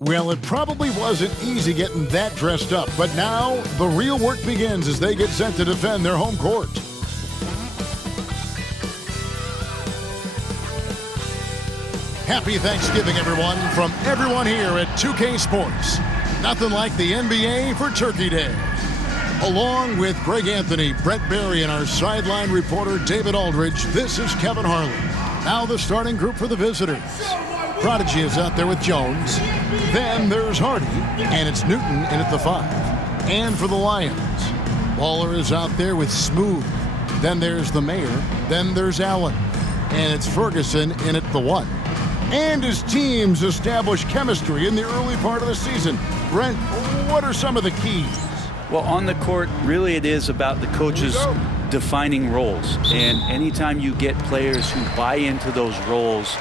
Well, it probably wasn't easy getting that dressed up, but now the real work begins as they get set to defend their home court. Happy Thanksgiving, everyone, from everyone here at 2K Sports. Nothing like the NBA for Turkey Day. Along with Greg Anthony, Brett Barry, and our sideline reporter David Aldridge, this is Kevin Harlan. Now the starting group for the visitors. Prodigy is out there with Jones. Then there's Hardy, and it's Newton in at the 5. And for the Lions, Waller is out there with Smooth. Then there's the Mayor. Then there's Allen. And it's Ferguson in at the 1. And his teams establish chemistry in the early part of the season. Brent, what are some of the keys? Well, on the court, really it is about the coaches defining roles. And anytime you get players who buy into those roles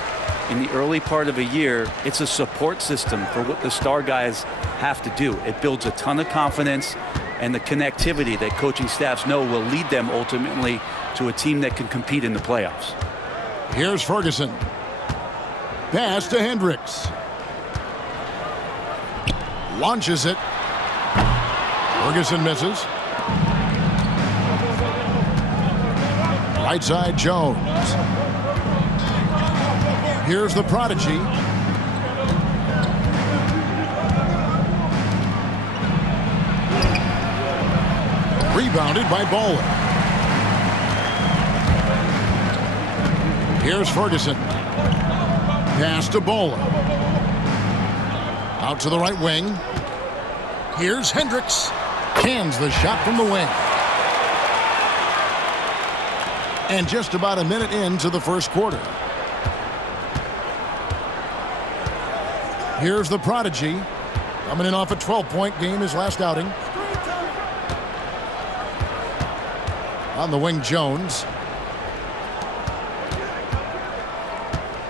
in the early part of a year, it's a support system for what the star guys have to do. It builds a ton of confidence, and the connectivity that coaching staffs know will lead them ultimately to a team that can compete in the playoffs. Here's Ferguson. Pass to Hendricks. Launches it. Ferguson misses. Right side, Jones. Here's the Prodigy. Rebounded by Bowler. Here's Ferguson. Pass to Bowler. Out to the right wing. Here's Hendricks. Cans the shot from the wing. And just about a minute into the first quarter. Here's the Prodigy. Coming in off a 12-point game his last outing. On the wing, Jones.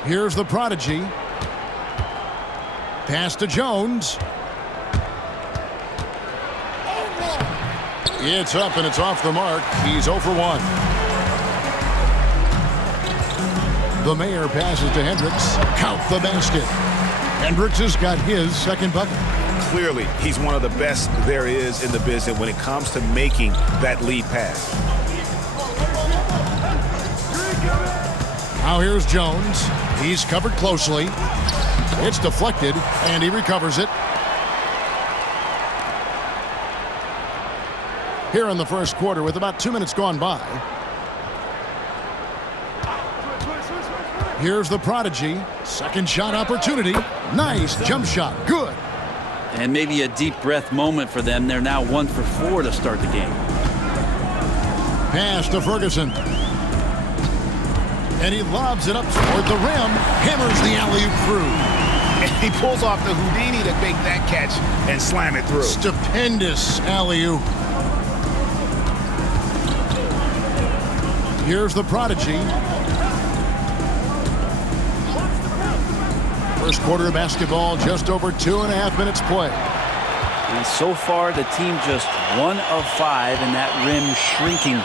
Here's the Prodigy. Pass to Jones. It's up and it's off the mark. He's 0 for 1. The Mayor passes to Hendricks. Count the basket. Hendricks has got his second bucket. Clearly, he's one of the best there is in the business when it comes to making that lead pass. Now here's Jones. He's covered closely. It's deflected, and he recovers it. Here in the first quarter with about 2 minutes gone by. Here's the Prodigy. Second shot opportunity. Nice jump shot. Good. And maybe a deep breath moment for them. They're now 1 for 4 to start the game. Pass to Ferguson. And he lobs it up toward the rim. Hammers the alley-oop through. And he pulls off the Houdini to make that catch and slam it through. Stupendous alley-oop. Here's the Prodigy. First quarter of basketball, just over 2.5 minutes play. And so far, the team just 1 of 5, and that rim shrinking.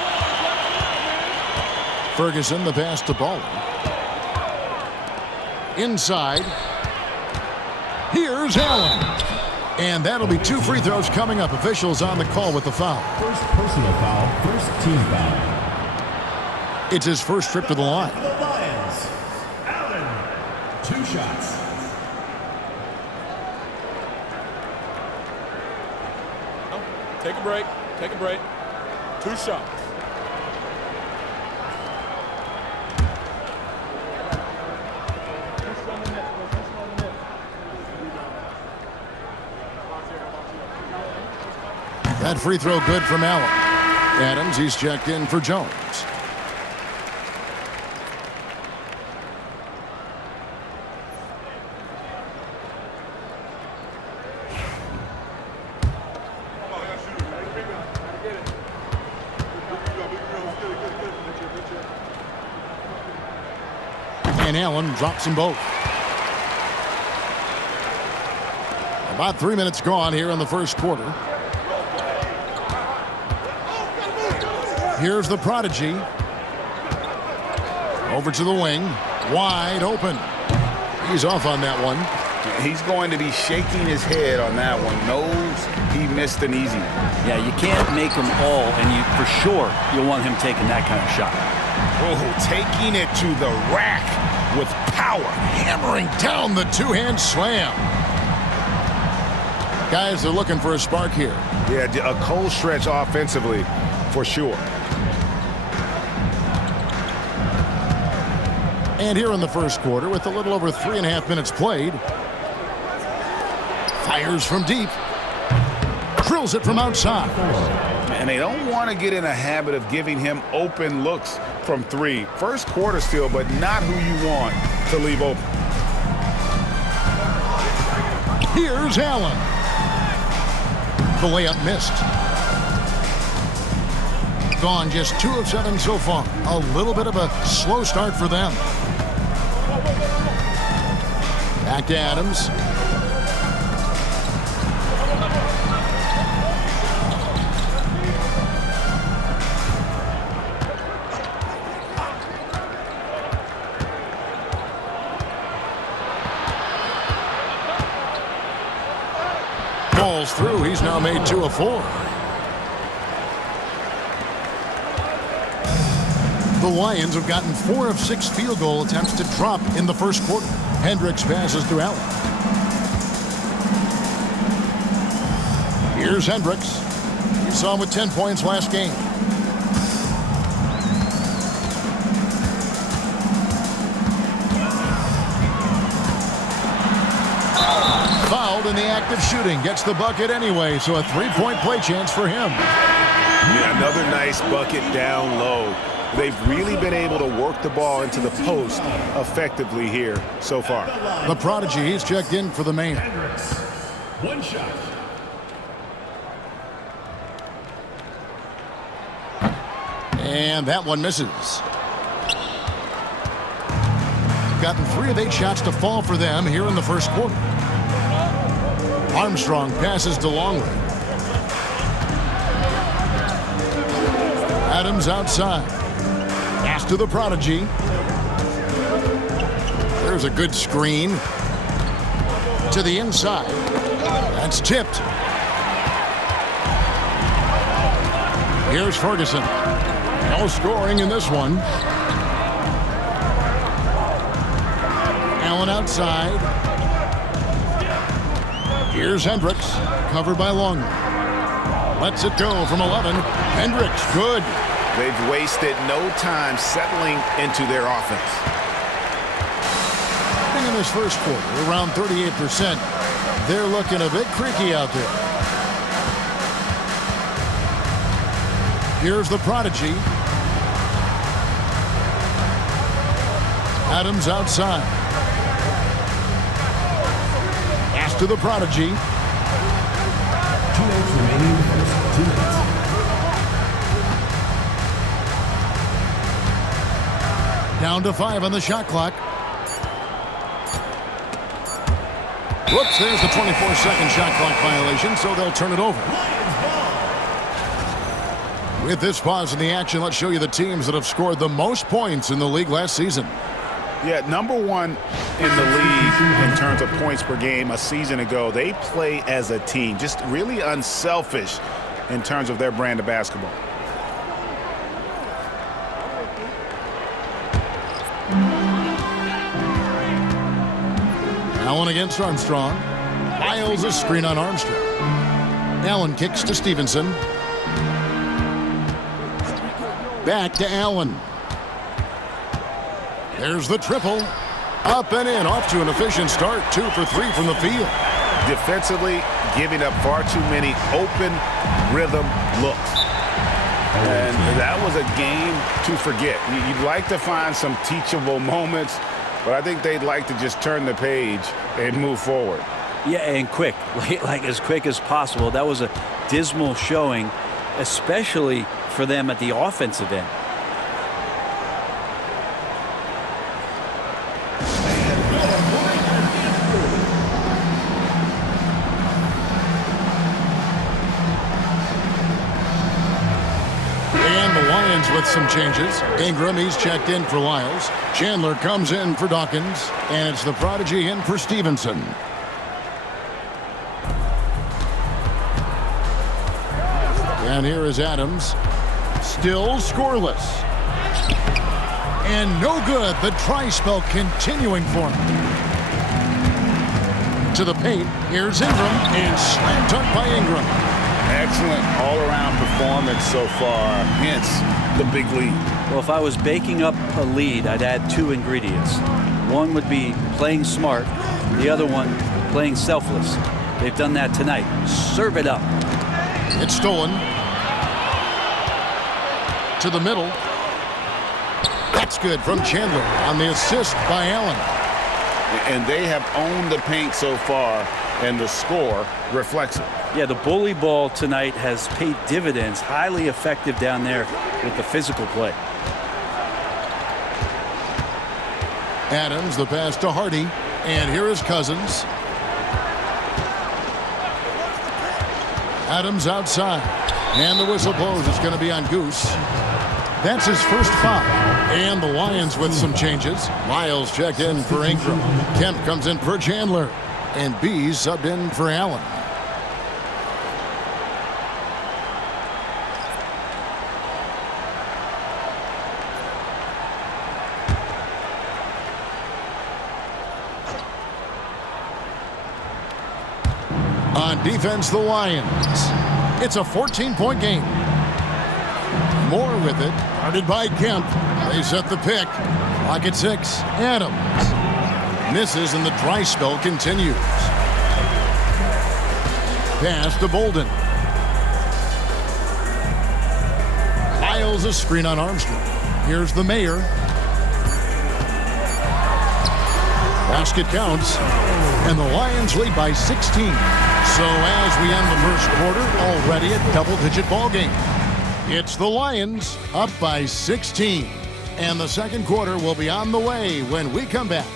Ferguson, the pass to Bowler. Inside. Here's Allen. And that'll be 2 free throws coming up. Officials on the call with the foul. First personal foul, first team foul. It's his first trip to the line. The Lions, Allen, 2 shots. Take a break. Take a break. 2 shots. That free throw good from Allen. Adams, he's checked in for Jones. And Allen drops them both. About 3 minutes gone here in the first quarter. Here's the Prodigy. Over to the wing. Wide open. He's off on that one. He's going to be shaking his head on that one. Knows he missed an easy one. Yeah, you can't make them all, and for sure you'll want him taking that kind of shot. Oh, taking it to the rack with power. Hammering down the two-hand slam. Guys, they're looking for a spark here. Yeah, a cold stretch offensively for sure. And here in the first quarter, with a little over 3.5 minutes played, fires from deep, drills it from outside. And they don't want to get in a habit of giving him open looks from three. First quarter still, but not who you want to leave open. Here's Allen. The layup missed. Gone just 2 of 7 so far. A little bit of a slow start for them. Back to Adams. Balls through. He's now made 2 of 4. The Lions have gotten 4 of 6 field goal attempts to drop in the first quarter. Hendricks passes to Allen. Here's Hendricks. You saw him with 10 points last game. Fouled in the act of shooting. Gets the bucket anyway, so a 3-point play chance for him. Yeah, another nice bucket down low. They've really been able to work the ball into the post effectively here so far. The prodigy, he's checked in for the main. Hendricks. 1 shot. And that one misses. Gotten 3 of 8 shots to fall for them here in the first quarter. Armstrong passes to Longley. Adams outside. Pass to the prodigy. There's a good screen. To the inside. That's tipped. Here's Ferguson. No scoring in this one. Allen outside. Here's Hendricks. Covered by Longley. Lets it go from 11. Hendricks, good. They've wasted no time settling into their offense. In this first quarter, around 38%. They're looking a bit creaky out there. Here's the prodigy. Adams outside. Pass to the prodigy. 2 minutes remaining in the first. 2 minutes. Down to 5 on the shot clock. Whoops, there's the 24-second shot clock violation, so they'll turn it over. With this pause in the action, let's show you the teams that have scored the most points in the league last season. Yeah, number 1 in the league in terms of points per game a season ago. They play as a team, just really unselfish in terms of their brand of basketball. Allen against Armstrong. Miles a screen on Armstrong. Allen kicks to Stevenson. Back to Allen. There's the triple. Up and in, off to an efficient start. 2 for 3 from the field. Defensively, giving up far too many open rhythm looks. And that was a game to forget. You'd like to find some teachable moments, but I think they'd like to just turn the page and move forward. Yeah, and quick, like as quick as possible. That was a dismal showing, especially for them at the offensive end. With some changes. Ingram, he's checked in for Lyles. Chandler comes in for Dawkins. And it's the prodigy in for Stevenson. And here is Adams. Still scoreless. And no good. The try spell continuing for him. To the paint. Here's Ingram. And slam dunk by Ingram. Excellent all-around performance so far, hence the big lead. Well, if I was baking up a lead, I'd add 2 ingredients. One would be playing smart. The other one, playing selfless. They've done that tonight. Serve it up. It's stolen. To the middle. That's good from Chandler on the assist by Allen. And they have owned the paint so far, and the score reflects it. Yeah, the bully ball tonight has paid dividends. Highly effective down there with the physical play. Adams, the pass to Hardy. And here is Cousins. Adams outside. And the whistle blows. It's going to be on Goose. That's his first foul. And the Lions with some changes. Miles checked in for Ingram. Kemp comes in for Chandler. And Bees subbed in for Allen. On defense, the Lions. It's a 14-point game. Moore with it. Guarded by Kemp. They set the pick. Clock at 6. Adams. Misses and the dry spell continues. Pass to Bolden. Miles a screen on Armstrong. Here's the Mayor. Basket counts. And the Lions lead by 16. So as we end the first quarter, already a double-digit ball game. It's the Lions up by 16. And the second quarter will be on the way when we come back.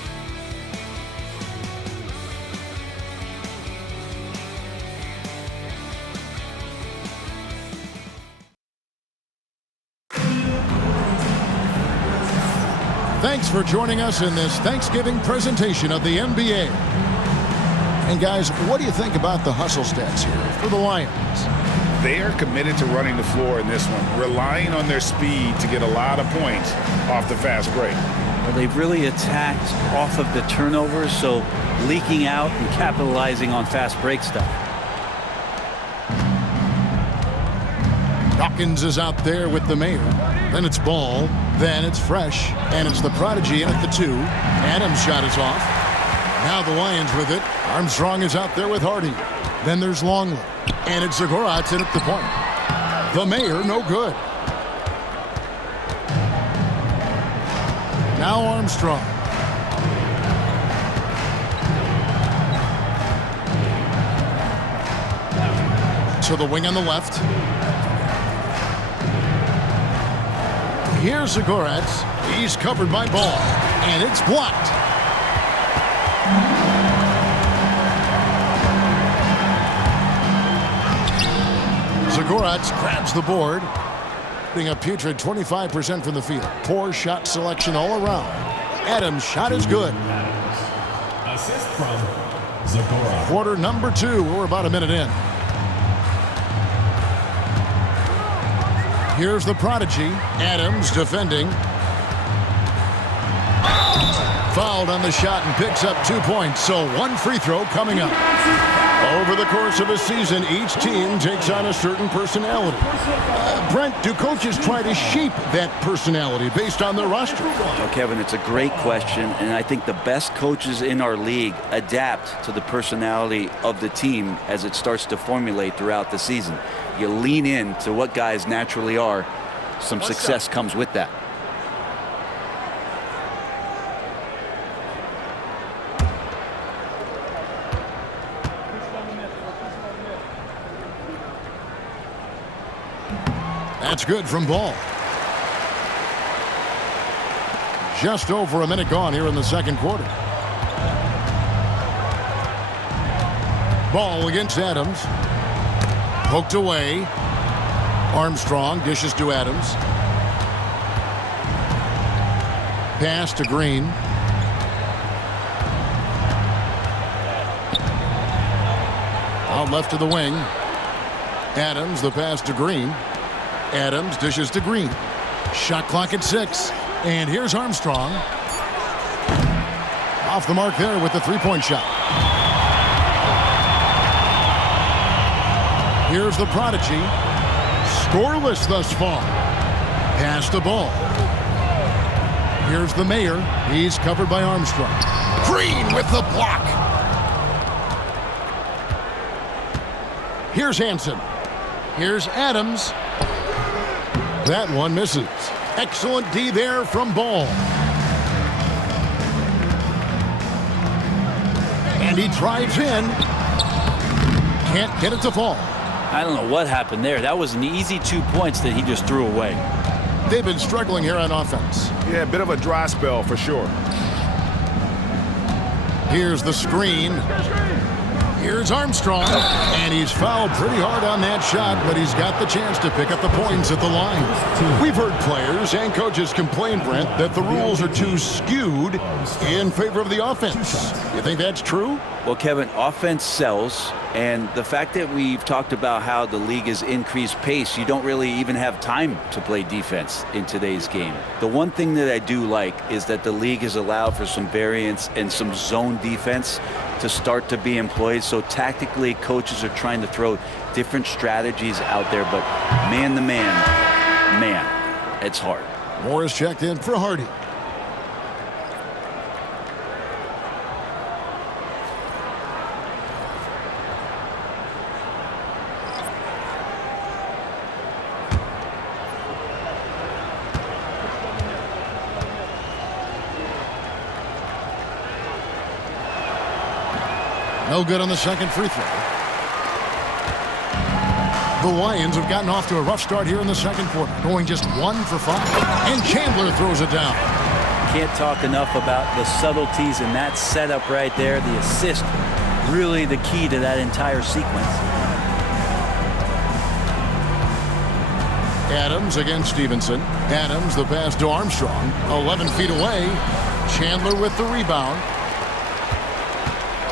Thanks for joining us in this Thanksgiving presentation of the NBA. And guys, what do you think about the hustle stats here for the Lions? They are committed to running the floor in this one, relying on their speed to get a lot of points off the fast break. Well, they've really attacked off of the turnovers, so leaking out and capitalizing on fast break stuff. Dawkins is out there with the Mayor. Then it's Ball. Then it's Fresh. And it's the Prodigy in at the 2. Adams' shot is off. Now the Lions with it. Armstrong is out there with Hardy. Then there's Longley. And it's Zagorat's in at the point. The Mayor, no good. Now Armstrong. To the wing on the left. Here's Zagorat's. He's covered by Ball. And it's blocked. Zagorat's grabs the board. Being a putrid 25% from the field. Poor shot selection all around. Adams' shot is good. Assist from Zagorat. Quarter number 2. We're about a minute in. Here's the Prodigy. Adams defending. Fouled on the shot and picks up 2 points. So 1 free throw coming up. Over the course of a season, each team takes on a certain personality. Brent, do coaches try to shape that personality based on their roster? Well, Kevin, it's a great question, and I think the best coaches in our league adapt to the personality of the team as it starts to formulate throughout the season. You lean in to what guys naturally are. Some success comes with that. That's good from Ball. Just over a minute gone here in the second quarter. Ball against Adams. Poked away. Armstrong dishes to Adams. Pass to Green. Out left to the wing. Adams, the pass to Green. Adams dishes to Green. Shot clock at 6. And here's Armstrong. Off the mark there with the three-point shot. Here's the prodigy. Scoreless thus far. Pass the ball. Here's the mayor. He's covered by Armstrong. Green with the block. Here's Hansen. Here's Adams. That one misses. Excellent D there from Ball. And he drives in. Can't get it to fall. I don't know what happened there. That was an easy 2 points that he just threw away. They've been struggling here on offense. Yeah, a bit of a dry spell for sure. Here's the screen. Here's Armstrong. And he's fouled pretty hard on that shot, but he's got the chance to pick up the points at the line. We've heard players and coaches complain, Brent, that the rules are too skewed in favor of the offense. You think that's true? Well, Kevin, offense sells, and the fact that we've talked about how the league has increased pace, you don't really even have time to play defense in today's game. The one thing that I do like is that the league has allowed for some variance and some zone defense to start to be employed. So tactically, coaches are trying to throw different strategies out there, but man to man, it's hard. Morris checked in for Hardy. No good on the second free throw. The Lions have gotten off to a rough start here in the second quarter, going just 1 for 5. And Chandler throws it down. Can't talk enough about the subtleties in that setup right there. The assist, really the key to that entire sequence. Adams against Stevenson. Adams, the pass to Armstrong. 11 feet away. Chandler with the rebound.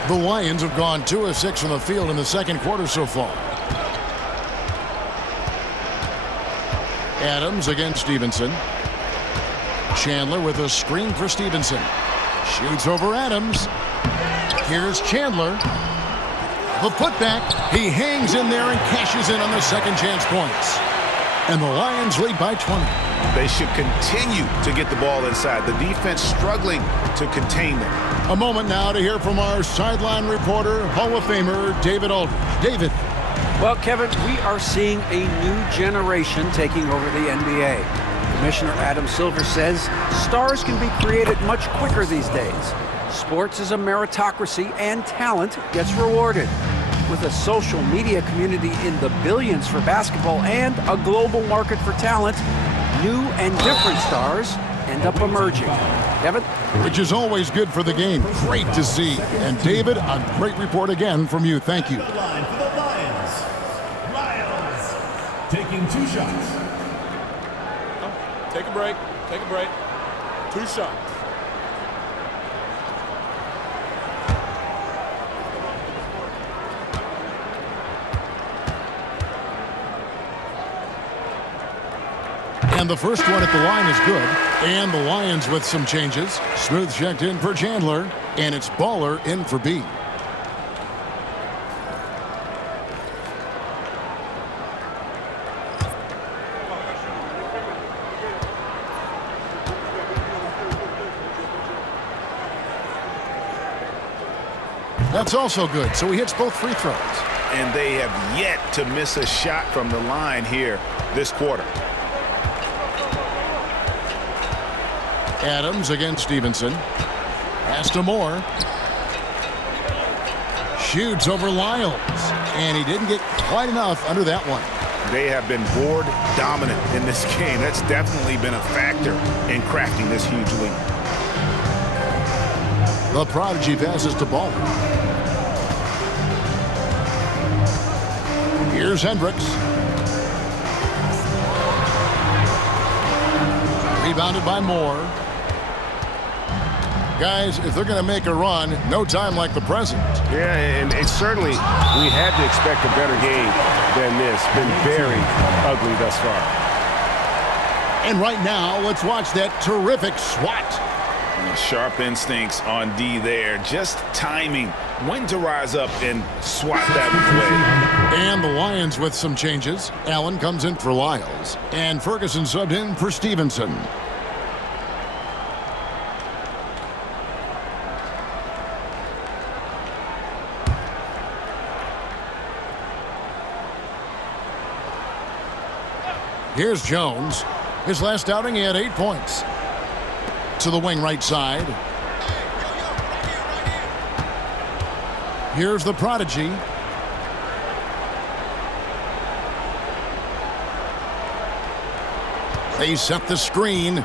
The Lions have gone 2 of 6 from the field in the second quarter so far. Adams against Stevenson. Chandler with a screen for Stevenson. Shoots over Adams. Here's Chandler. The putback. He hangs in there and cashes in on the second chance points. And the Lions lead by 20. They should continue to get the ball inside. The defense struggling to contain them. A moment now to hear from our sideline reporter, Hall of Famer David Aldridge. David. Well, Kevin, we are seeing a new generation taking over the NBA. Commissioner Adam Silver says stars can be created much quicker these days. Sports is a meritocracy and talent gets rewarded. With a social media community in the billions for basketball and a global market for talent, new and different stars end up emerging. Kevin? Which is always good for the game. Great to see. And David, a great report again from you. Thank you. Line for the Lions. Miles taking 2 shots. Take a break. Take a break. 2 shots. And the first one at the line is good. And the Lions with some changes. Smooth checked in for Chandler. And it's Baller in for B. That's also good. So he hits both free throws. And they have yet to miss a shot from the line here this quarter. Adams against Stevenson. Pass to Moore. Shoots over Lyles. And he didn't get quite enough under that one. They have been board dominant in this game. That's definitely been a factor in crafting this huge lead. The prodigy passes to Ball. Here's Hendricks. Rebounded by Moore. Guys, if they're going to make a run, no time like the present. Yeah, and it's certainly, we had to expect a better game than this. Been very ugly thus far. And right now, let's watch that terrific swat. Sharp instincts on D there. Just timing when to rise up and swat that way. And the Lions with some changes. Allen comes in for Lyles. And Ferguson subbed in for Stevenson. Here's Jones. His last outing, he had 8 points. To the wing right side. Here's the prodigy. They set the screen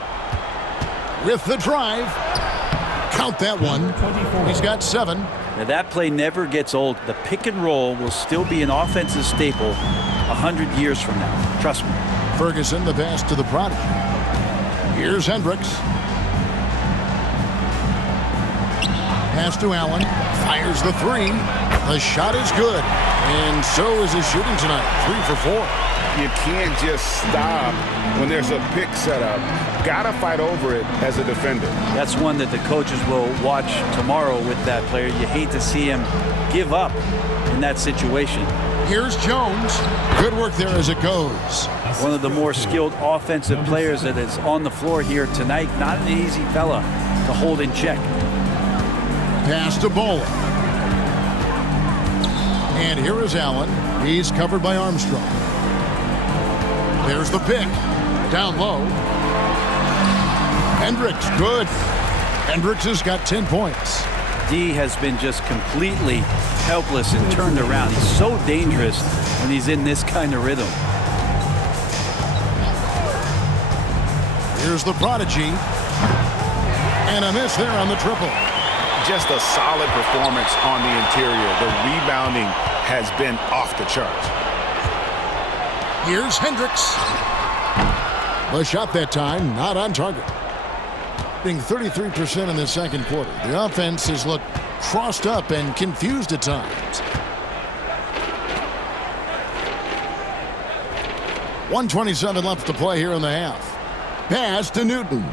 with the drive. Count that one. He's got 7. Now that play never gets old. The pick and roll will still be an offensive staple 100 years from now. Trust me. Ferguson, the pass to the prodigy. Here's Hendricks. Pass to Allen. Fires the 3. The shot is good. And so is his shooting tonight. 3 for 4. You can't just stop when there's a pick set up. Gotta fight over it as a defender. That's one that the coaches will watch tomorrow with that player. You hate to see him give up in that situation. Here's Jones. Good work there as it goes. One of the more skilled offensive players that is on the floor here tonight. Not an easy fella to hold in check. Pass to Bola. And here is Allen. He's covered by Armstrong. There's the pick. Down low. Hendricks, good. Hendricks has got 10 points. D has been just completely helpless and turned around. He's so dangerous when he's in this kind of rhythm. Here's the prodigy. And a miss there on the triple. Just a solid performance on the interior. The rebounding has been off the charts. Here's Hendricks. The shot that time, not on target. Being 33% in the second quarter. The offense has looked crossed up and confused at times. 1:27 left to play here in the half. Pass to Newton.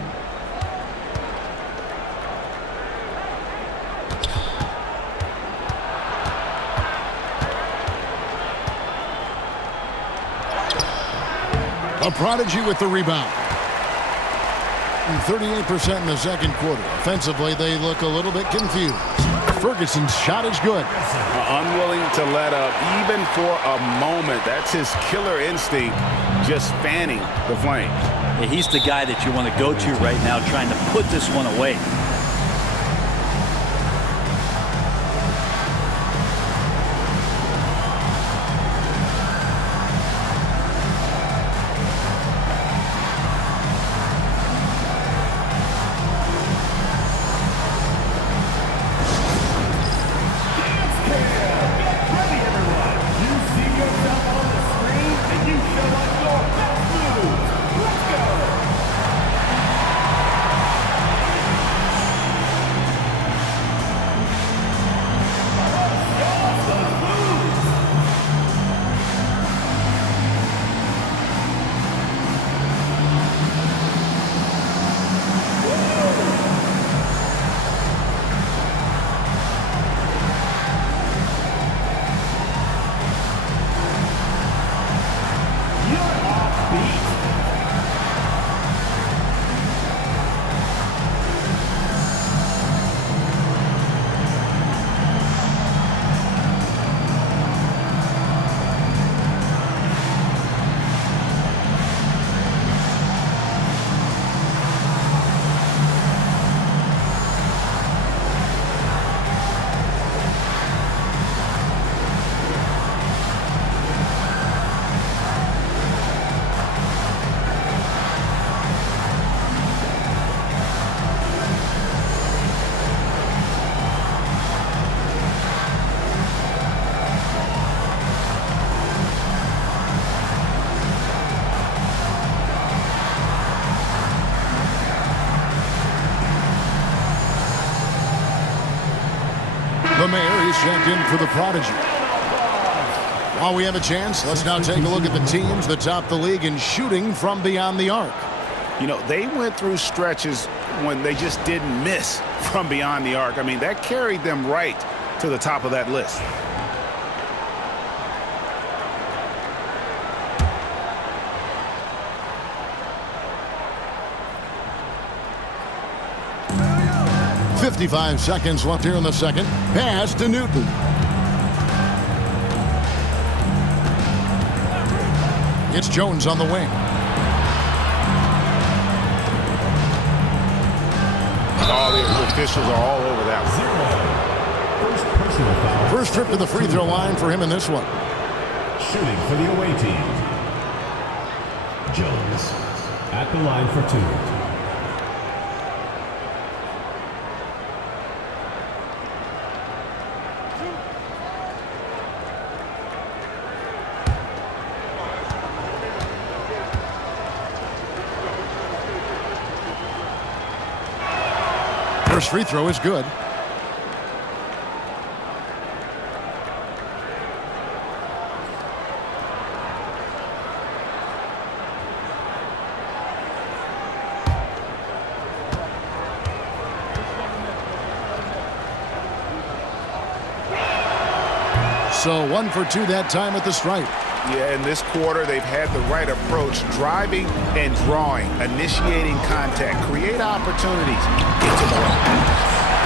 A prodigy with the rebound. 38% in the second quarter. Offensively, they look a little bit confused. Ferguson's shot is good. Unwilling to let up even for a moment. That's his killer instinct, just fanning the flames. Yeah, he's the guy that you want to go to right now, trying to put this one away. The mayor is checked in for the prodigy. While we have a chance, let's now take a look at the teams that top the league in shooting from beyond the arc. You know, they went through stretches when they just didn't miss from beyond the arc. I mean, that carried them right to the top of that list. .55 seconds left here in the second. Pass to Newton. It's Jones on the wing. Oh, the officials are all over that one. First personal foul. First trip to the free throw line for him in this one. Shooting for the away team. Jones at the line for 2. First free throw is good. So 1 for 2 that time at the stripe. Yeah, in this quarter, they've had the right approach, driving and drawing, initiating contact, create opportunities, get to the line.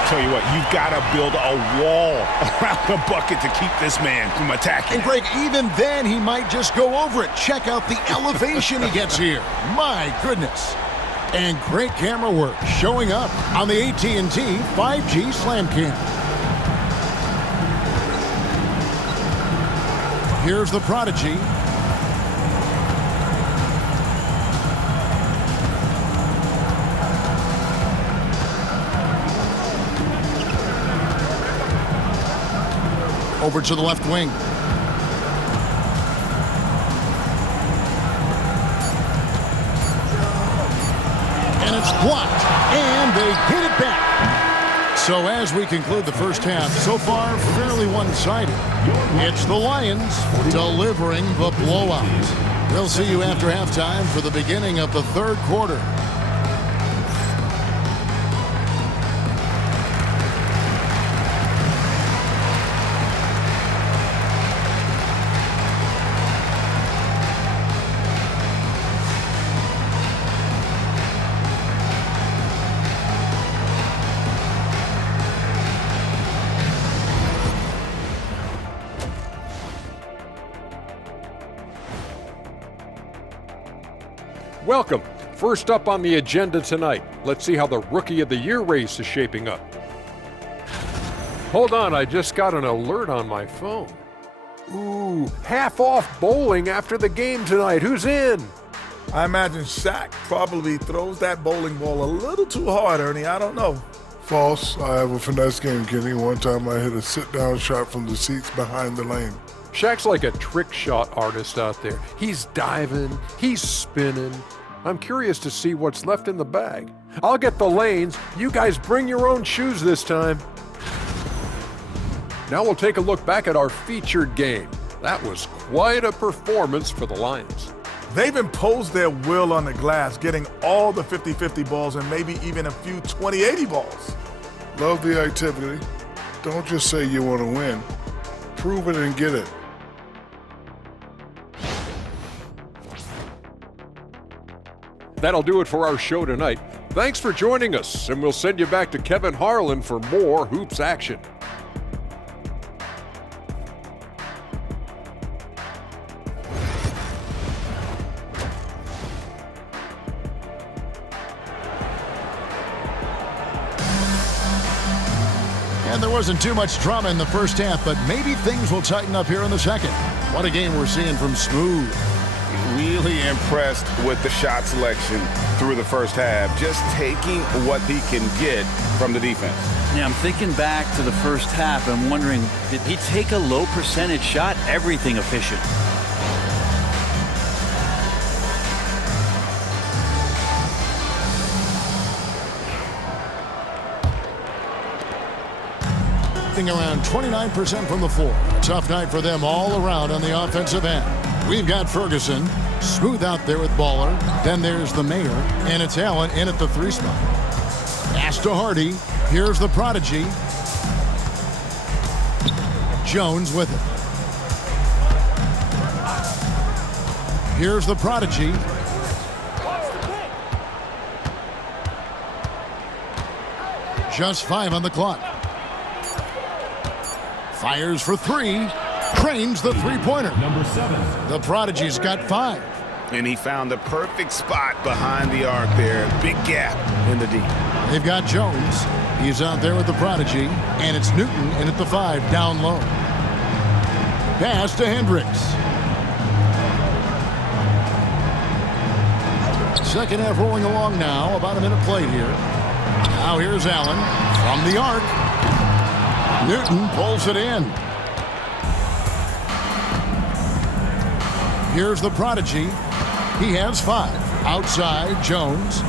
Tell you what, you've got to build a wall around the bucket to keep this man from attacking. And Greg, even then, he might just go over it. Check out the elevation he gets here. My goodness. And great camera work showing up on the AT&T 5G Slam Cam. Here's the prodigy. Over to the left wing. And it's blocked. And they hit it back. So as we conclude the first half, so far fairly one-sided. It's the Lions delivering the blowout. We'll see you after halftime for the beginning of the third quarter. Welcome. First up on the agenda tonight, let's see how the Rookie of the Year race is shaping up. Hold on, I just got an alert on my phone. Ooh, half off bowling after the game tonight. Who's in? I imagine Shaq probably throws that bowling ball a little too hard, Ernie. I don't know. False. I have a finesse game, Kenny. One time I hit a sit-down shot from the seats behind the lane. Shaq's like a trick shot artist out there. He's diving, he's spinning. I'm curious to see what's left in the bag. I'll get the lanes. You guys bring your own shoes this time. Now we'll take a look back at our featured game. That was quite a performance for the Lions. They've imposed their will on the glass, getting all the 50-50 balls and maybe even a few 20-80 balls. Love the activity. Don't just say you want to win. Prove it and get it. That'll do it for our show tonight. Thanks for joining us, and we'll send you back to Kevin Harlan for more hoops action. And there wasn't too much drama in the first half, but maybe things will tighten up here in the second. What a game we're seeing from Smooth. Really impressed with the shot selection through the first half, just taking what he can get from the defense. Yeah, I'm thinking back to the first half. I'm wondering, did he take a low percentage shot? Everything efficient. shooting around 29% from the floor. A tough night for them all around on the offensive end. We've got Ferguson, smooth out there with Baller. Then there's the Mayor, and it's Allen in at the 3 spot. Pass to Hardy. Here's the Prodigy. Jones with it. Here's the Prodigy. Just 5 on the clock. Fires for 3. Cranes the three-pointer. Number 7. The Prodigy's got 5. And he found the perfect spot behind the arc there. Big gap in the D. They've got Jones. He's out there with the Prodigy. And it's Newton in at the 5, down low. Pass to Hendricks. Second half rolling along now. About a minute played here. Now here's Allen from the arc. Newton pulls it in. Here's the Prodigy. He has 5. Outside, Jones.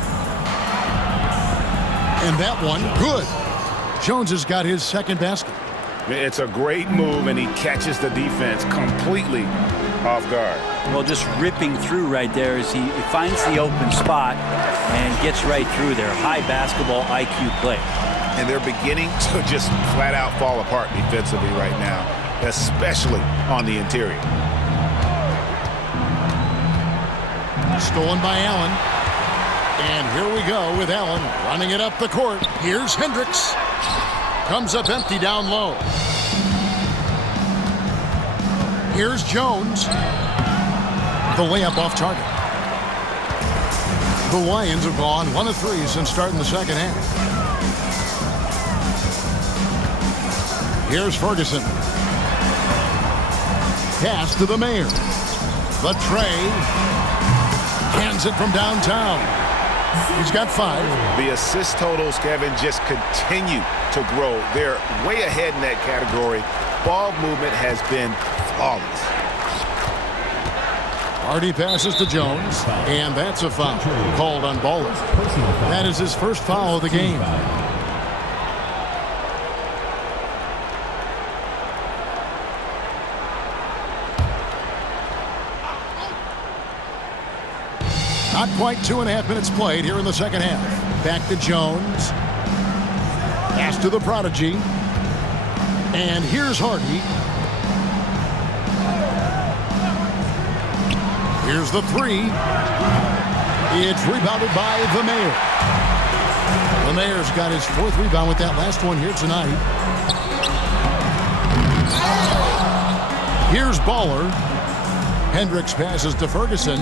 And that one, good. Jones has got his second basket. It's a great move, and he catches the defense completely off guard. Well, just ripping through right there as he finds the open spot and gets right through there. High basketball IQ play. And they're beginning to just flat out fall apart defensively right now, especially on the interior. Stolen by Allen. And here we go with Allen running it up the court. Here's Hendricks. Comes up empty down low. Here's Jones. The layup off target. The Lions have gone 1 of 3 since starting the second half. Here's Ferguson. Pass to the Mayor. The tray. Hands it from downtown. He's got 5. The assist totals, Kevin, just continue to grow. They're way ahead in that category. Ball movement has been flawless. Hardy passes to Jones, and that's a foul called on Baller. That is his first foul of the game. Not quite 2.5 minutes played here in the second half. Back to Jones. Pass to the Prodigy. And here's Hardy. Here's the 3. It's rebounded by the Mayor. The Mayor's got his 4th rebound with that last one here tonight. Here's Baller. Hendricks passes to Ferguson.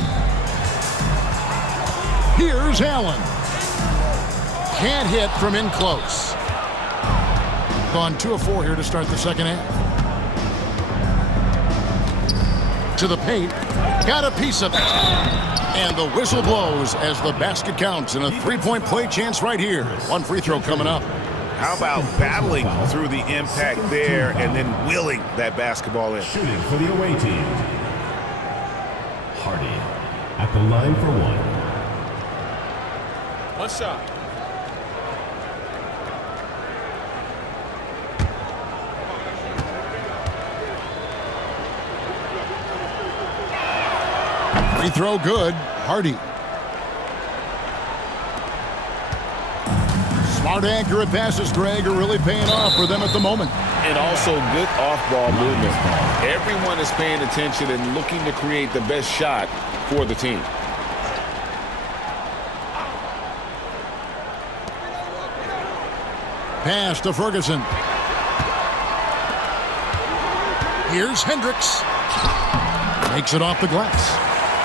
Here's Allen. Can't hit from in close. Gone 2 of 4 here to start the second half. To the paint. Got a piece of it. And the whistle blows as the basket counts, and a 3-point play chance right here. 1 free throw coming up. How about battling through the impact there and then willing that basketball in? Shooting for the away team. Hardy at the line for 1. 1 shot. Free throw good. Hardy. Smart, accurate passes, Greg, are really paying off for them at the moment. And also good off-ball movement. Everyone is paying attention and looking to create the best shot for the team. Pass to Ferguson. Here's Hendricks. Makes it off the glass.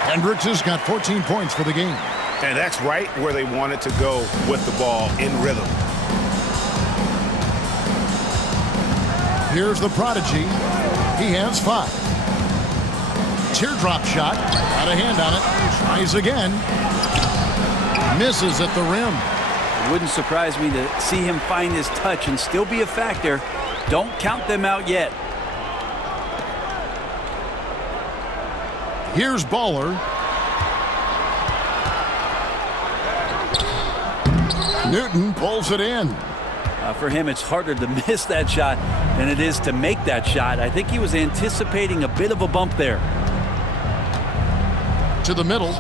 Hendricks has got 14 points for the game. And that's right where they wanted to go with the ball, in rhythm. Here's the Prodigy. He has 5. Teardrop shot. Got a hand on it. Tries again. Misses at the rim. It wouldn't surprise me to see him find his touch and still be a factor. Don't count them out yet. Here's Baller. Newton pulls it in. For him, it's harder to miss that shot than it is to make that shot. I think he was anticipating a bit of a bump there. To the middle.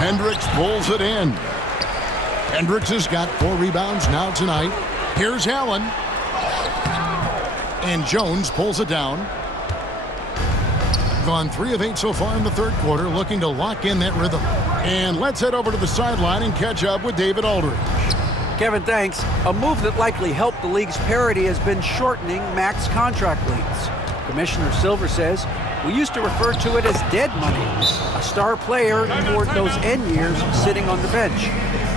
Hendricks pulls it in. Hendricks has got 4 rebounds now tonight. Here's Allen. And Jones pulls it down. Gone 3 of 8 so far in the third quarter, looking to lock in that rhythm. And let's head over to the sideline and catch up with David Aldridge. Kevin, thanks. A move that likely helped the league's parity has been shortening max contract lengths. Commissioner Silver says, we used to refer to it as dead money, a star player toward those end years sitting on the bench.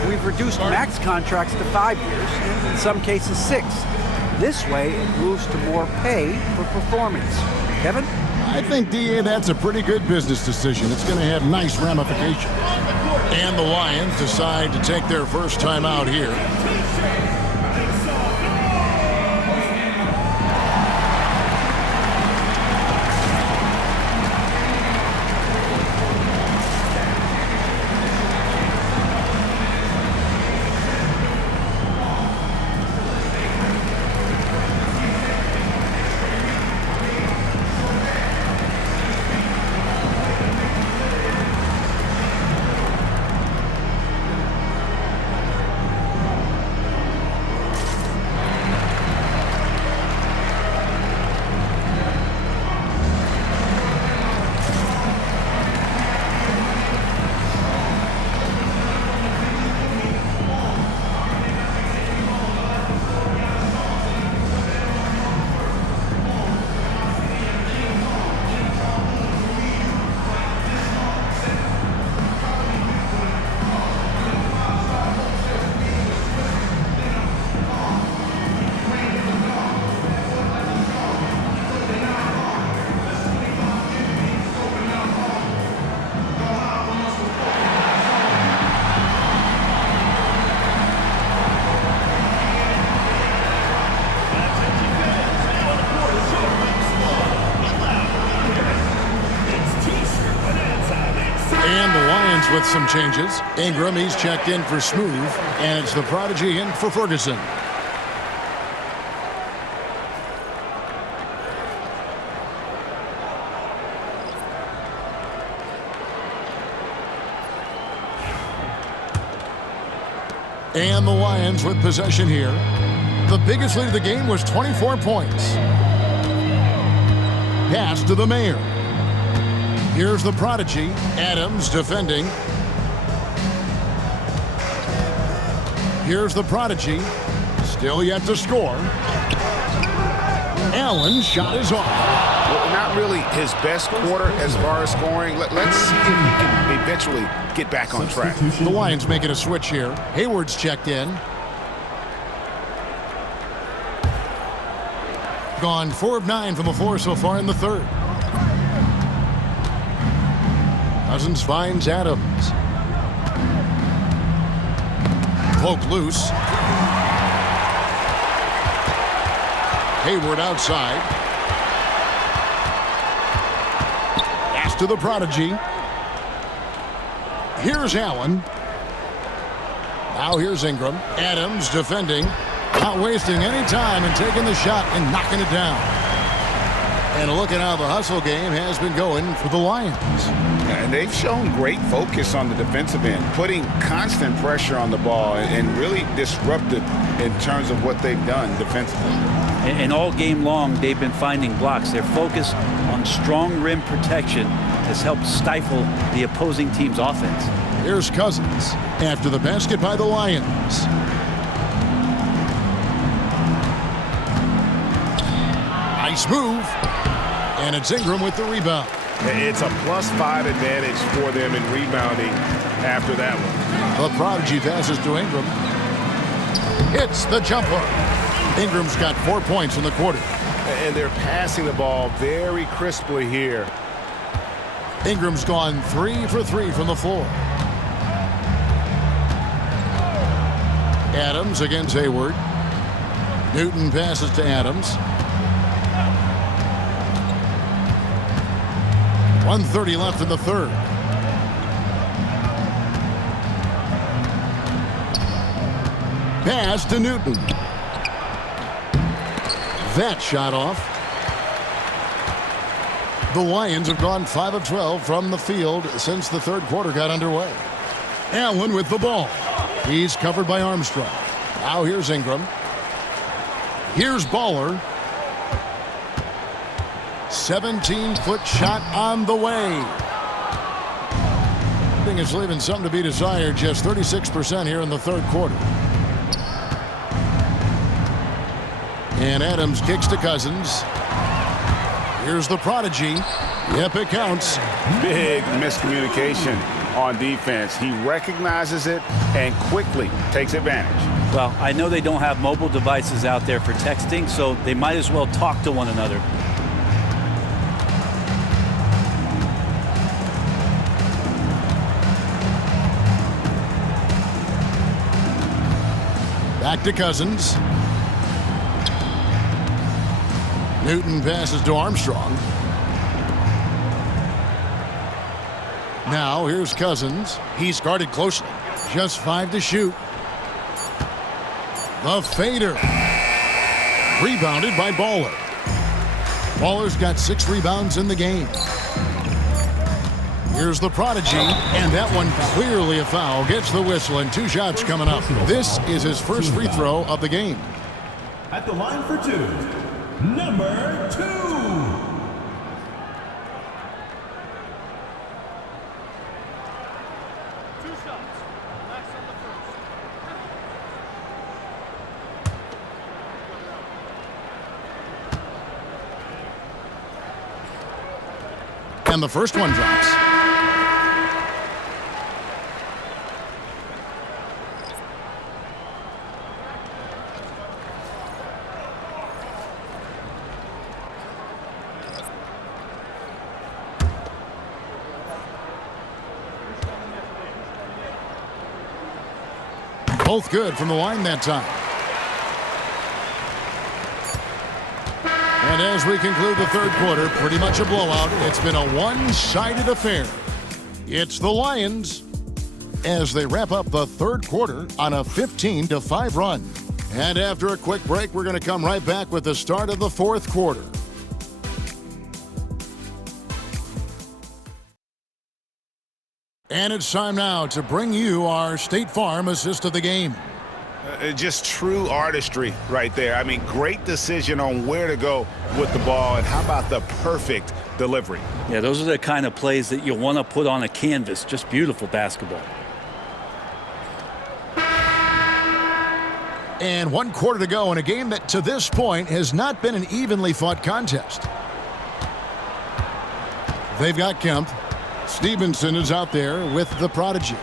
We've reduced max contracts to 5 years, and in some cases 6. This way, it moves to more pay for performance. Kevin? I think, DA, that's a pretty good business decision. It's going to have nice ramifications. And the Lions decide to take their first time out here. With some changes. Ingram, he's checked in for Smooth, and it's the prodigy in for Ferguson. And the Lions with possession here. The biggest lead of the game was 24 points. Pass to the Mayor. Here's the prodigy, Adams defending. Here's the prodigy, still yet to score. Allen's shot is off. Well, not really his best quarter as far as scoring. Let's see if he can eventually get back on track. The Lions making a switch here. Hayward's checked in. Gone 4 of 9 from the floor so far in the third. Cousins finds Adams. Poke loose. Hayward outside. Pass to the prodigy. Here's Allen. Now here's Ingram. Adams defending. Not wasting any time and taking the shot and knocking it down. And look at how the hustle game has been going for the Lions. And they've shown great focus on the defensive end, putting constant pressure on the ball and really disruptive in terms of what they've done defensively. And all game long, they've been finding blocks. Their focus on strong rim protection has helped stifle the opposing team's offense. Here's Cousins after the basket by the Lions. Nice move. And it's Ingram with the rebound. It's a +5 advantage for them in rebounding after that one. The prodigy passes to Ingram. Hits the jumper. Ingram's got 4 points in the quarter. And they're passing the ball very crisply here. Ingram's gone 3 for 3 from the floor. Adams against Hayward. Newton passes to Adams. 1:30 left in the third. Pass to Newton. That shot off. The Lions have gone 5 of 12 from the field since the third quarter got underway. Allen with the ball. He's covered by Armstrong. Now here's Ingram. Here's Baller. 17-foot shot on the way. I think it's leaving something to be desired. Just 36% here in the third quarter. And Adams kicks to Cousins. Here's the prodigy. Yep, it counts. Big miscommunication on defense. He recognizes it and quickly takes advantage. Well, I know they don't have mobile devices out there for texting, so they might as well talk to one another. Back to Cousins. Newton passes to Armstrong. Now here's Cousins. He's guarded closely. Just 5 to shoot. The fader. Rebounded by Baller. Baller's got 6 rebounds in the game. Here's the prodigy, and that one clearly a foul. Gets the whistle, and 2 shots coming up. This is his first free throw of the game. At the line for 2, number 2. And the first one drops. Both good from the line that time. And as we conclude the third quarter, pretty much a blowout. It's been a one-sided affair. It's the Lions as they wrap up the third quarter on a 15-5 run. And after a quick break, we're going to come right back with the start of the fourth quarter. And it's time now to bring you our State Farm assist of the game. Just true artistry right there. I mean, great decision on where to go with the ball, and how about the perfect delivery? Yeah, those are the kind of plays that you want to put on a canvas. Just beautiful basketball. And 1 quarter to go in a game that to this point has not been an evenly fought contest. They've got Kemp. Stevenson is out there with the prodigy.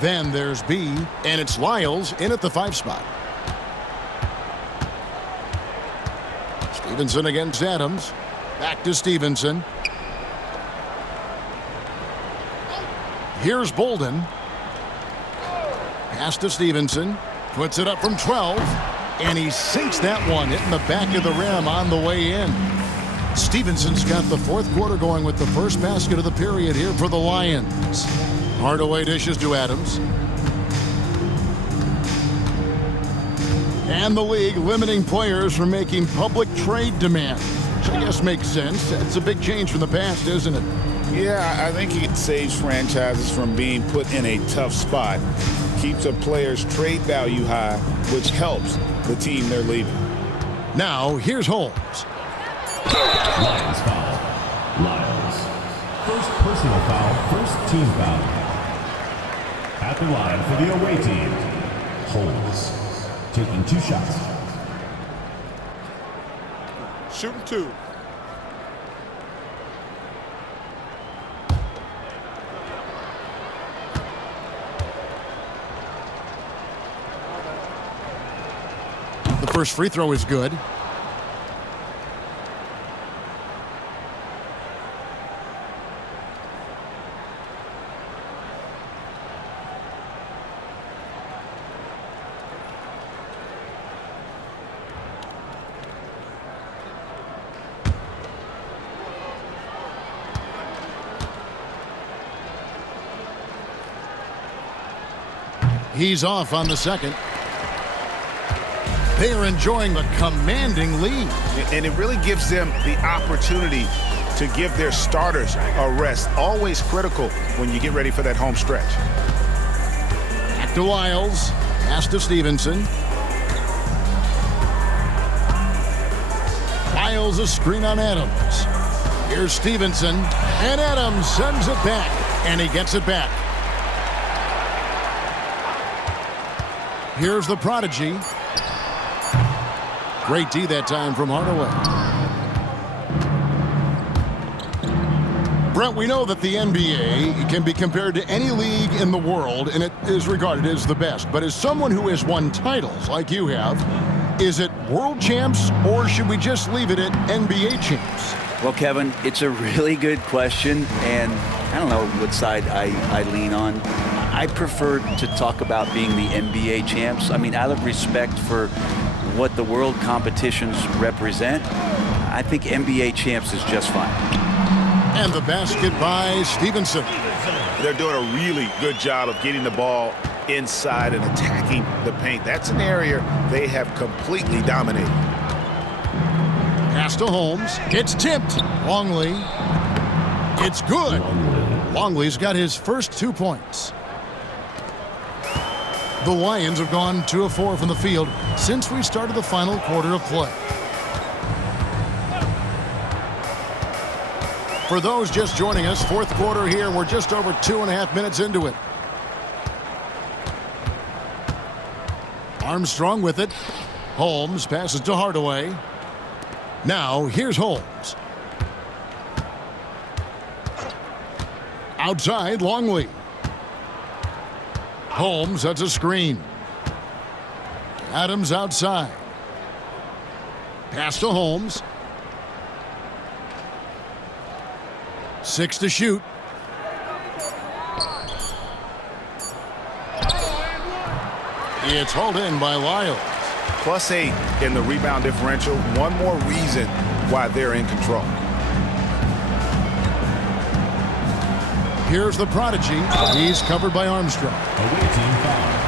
Then there's B, and it's Lyles in at the 5 spot. Stevenson against Adams. Back to Stevenson. Here's Bolden. Pass to Stevenson. Puts it up from 12. And he sinks that one, hitting the back of the rim on the way in. Stevenson's got the fourth quarter going with the first basket of the period here for the Lions. Hardaway dishes to Adams. And the league limiting players from making public trade demands, which I guess makes sense. That's a big change from the past, isn't it? Yeah, I think it saves franchises from being put in a tough spot. Keeps a player's trade value high, which helps the team they're leaving. Now, here's Holmes. Lions foul. Lyles. First personal foul, first team foul. At the line for the away team, Holmes, taking 2 shots. Shooting 2. The first free throw is good. He's off on the second. They are enjoying a commanding lead. And it really gives them the opportunity to give their starters a rest. Always critical when you get ready for that home stretch. Back to Lyles. Pass to Stevenson. Lyles a screen on Adams. Here's Stevenson. And Adams sends it back. And he gets it back. Here's the prodigy. Great D that time from Hardaway. Brent, we know that the NBA can be compared to any league in the world, and it is regarded as the best. But as someone who has won titles like you have, is it world champs, or should we just leave it at NBA champs? Well, Kevin, it's a really good question, and I don't know what side I lean on. I prefer to talk about being the NBA champs. I mean, out of respect for what the world competitions represent, I think NBA champs is just fine. And the basket by Stevenson. They're doing a really good job of getting the ball inside and attacking the paint. That's an area they have completely dominated. Pass to Holmes. It's tipped. Longley. It's good. Longley's got his first 2 points. The Lions have gone 2 of 4 from the field since we started the final quarter of play. For those just joining us, fourth quarter here. We're just over 2.5 minutes into it. Armstrong with it. Holmes passes to Hardaway. Now here's Holmes. Outside, Longley. Holmes, that's a screen. Adams outside. Pass to Holmes. 6 to shoot. It's hauled in by Lyles. +8 in the rebound differential. One more reason why they're in control. Here's the prodigy. He's covered by Armstrong.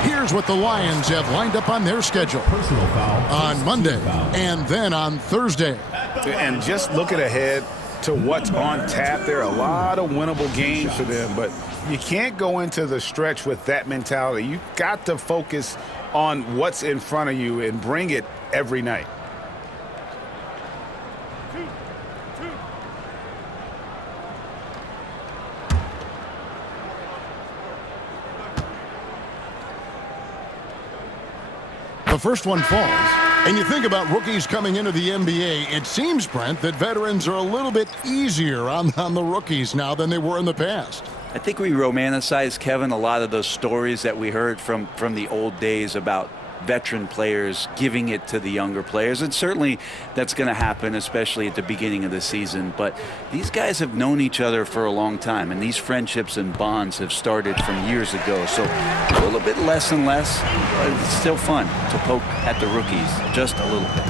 Here's what the Lions have lined up on their schedule. Personal foul. On Monday and then on Thursday. And just looking ahead to what's on tap, there are a lot of winnable games for them, but you can't go into the stretch with that mentality. You've got to focus on what's in front of you and bring it every night. The first one falls. And you think about rookies coming into the NBA, it seems, Brent, that veterans are a little bit easier on the rookies now than they were in the past. I think we romanticize, Kevin, a lot of those stories that we heard from the old days about veteran players giving it to the younger players. And certainly that's going to happen, especially at the beginning of the season. But these guys have known each other for a long time, and these friendships and bonds have started from years ago. So a little bit less and less, but it's still fun to poke at the rookies just a little bit.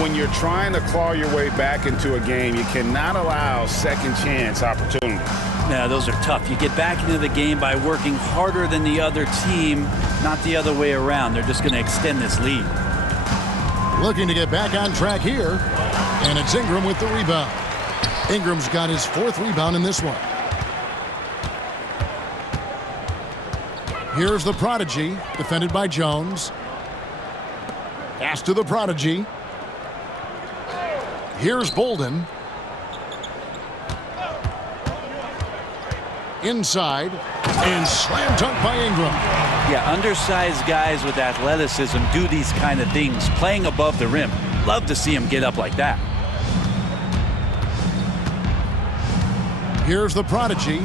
When you're trying to claw your way back into a game, you cannot allow second chance opportunity. Yeah, those are tough. You get back into the game by working harder than the other team, not the other way around. They're just going to extend this lead. Looking to get back on track here, and it's Ingram with the rebound. Ingram's got his 4th rebound in this one. Here's the prodigy, defended by Jones. Pass to the prodigy. Here's Bolden. Inside, and slam dunk by Ingram. Yeah, undersized guys with athleticism do these kind of things, playing above the rim. Love to see him get up like that. Here's the prodigy.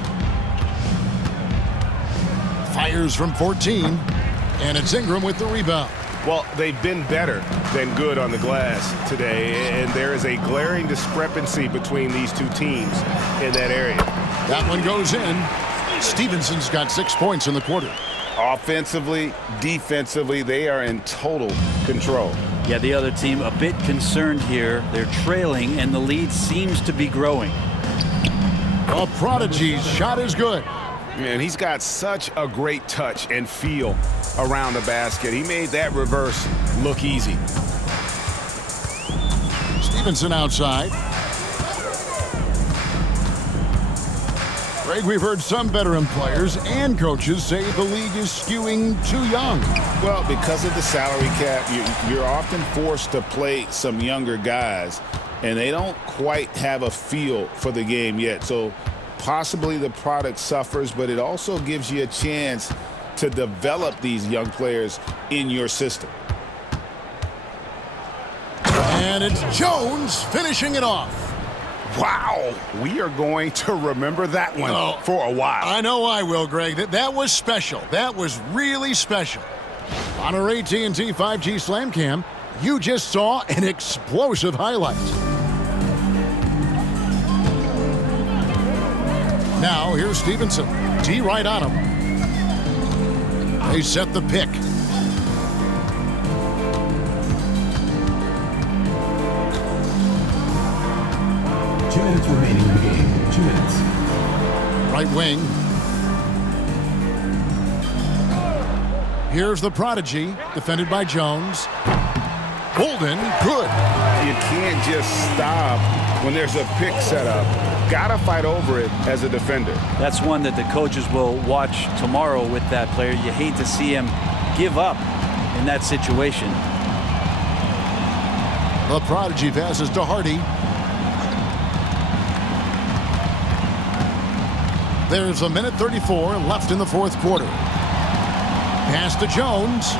Fires from 14, and it's Ingram with the rebound. Well, they've been better than good on the glass today, and there is a glaring discrepancy between these two teams in that area. That one goes in. Stevenson's got 6 points in the quarter. Offensively, defensively, they are in total control. Yeah, the other team a bit concerned here. They're trailing, and the lead seems to be growing. The prodigy's shot is good. And he's got such a great touch and feel around the basket. He made that reverse look easy. Stevenson outside. Greg, we've heard some veteran players and coaches say the league is skewing too young. Well, because of the salary cap, you're often forced to play some younger guys, and they don't quite have a feel for the game yet. So possibly the product suffers, but it also gives you a chance to develop these young players in your system. And it's Jones finishing it off. Wow, we are going to remember that one for a while. I know I will, Greg. That was special. That was really special. On our AT&T 5G Slam Cam, you just saw an explosive highlight. Now, here's Stevenson. T right on him. They set the pick. Minutes remaining in the game. 2 minutes. Right wing. Here's the prodigy, defended by Jones. Bolden, good. You can't just stop when there's a pick set up. Gotta fight over it as a defender. That's one that the coaches will watch tomorrow with that player. You hate to see him give up in that situation. The prodigy passes to Hardy. There's a minute 34 left in the fourth quarter. Pass to Jones.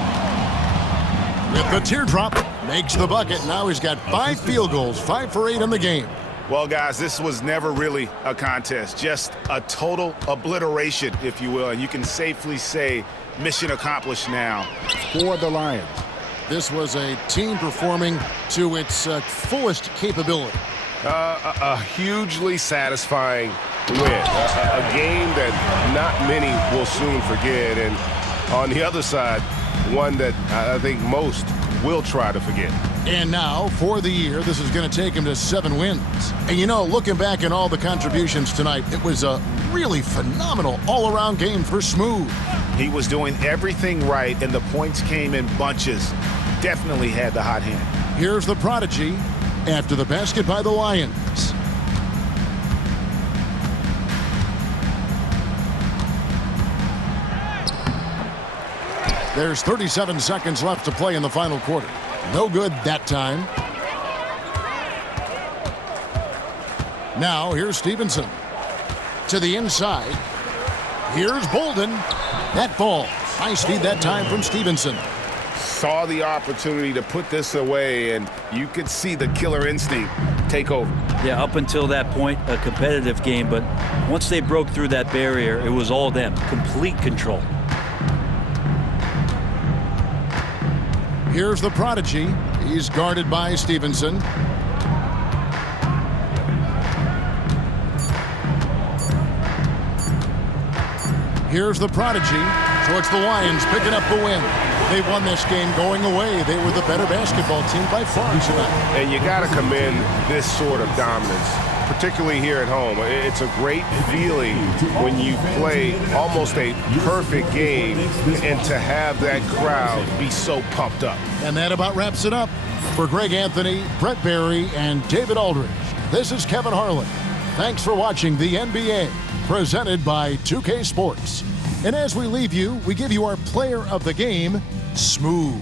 With the teardrop, makes the bucket. Now he's got 5 field goals, 5 for 8 in the game. Well, guys, this was never really a contest, just a total obliteration, if you will. And you can safely say mission accomplished now for the Lions. This was a team performing to its fullest capability. A hugely satisfying win. A game that not many will soon forget. And on the other side, one that I think most will try to forget. And now, for the year, this is going to take him to 7 wins. And you know, looking back at all the contributions tonight, it was a really phenomenal all-around game for Smooth. He was doing everything right, and the points came in bunches. Definitely had the hot hand. Here's the prodigy after the basket by the Lions. There's 37 seconds left to play in the final quarter. No good that time. Now, here's Stevenson. To the inside. Here's Bolden. That falls. Nice feed that time from Stevenson. Saw the opportunity to put this away, and you could see the killer instinct take over. Yeah, up until that point, a competitive game, but once they broke through that barrier, it was all them. Complete control. Here's the prodigy. He's guarded by Stevenson. Here's the prodigy. So it's the Lions picking up the win. They won this game going away. They were the better basketball team by far tonight. And you got to commend this sort of dominance, particularly here at home. It's a great feeling when you play almost a perfect game and to have that crowd be so pumped up. And that about wraps it up. For Greg Anthony, Brett Barry, and David Aldridge, this is Kevin Harlan. Thanks for watching the NBA, presented by 2K Sports. And as we leave you, we give you our player of the game, Smooth.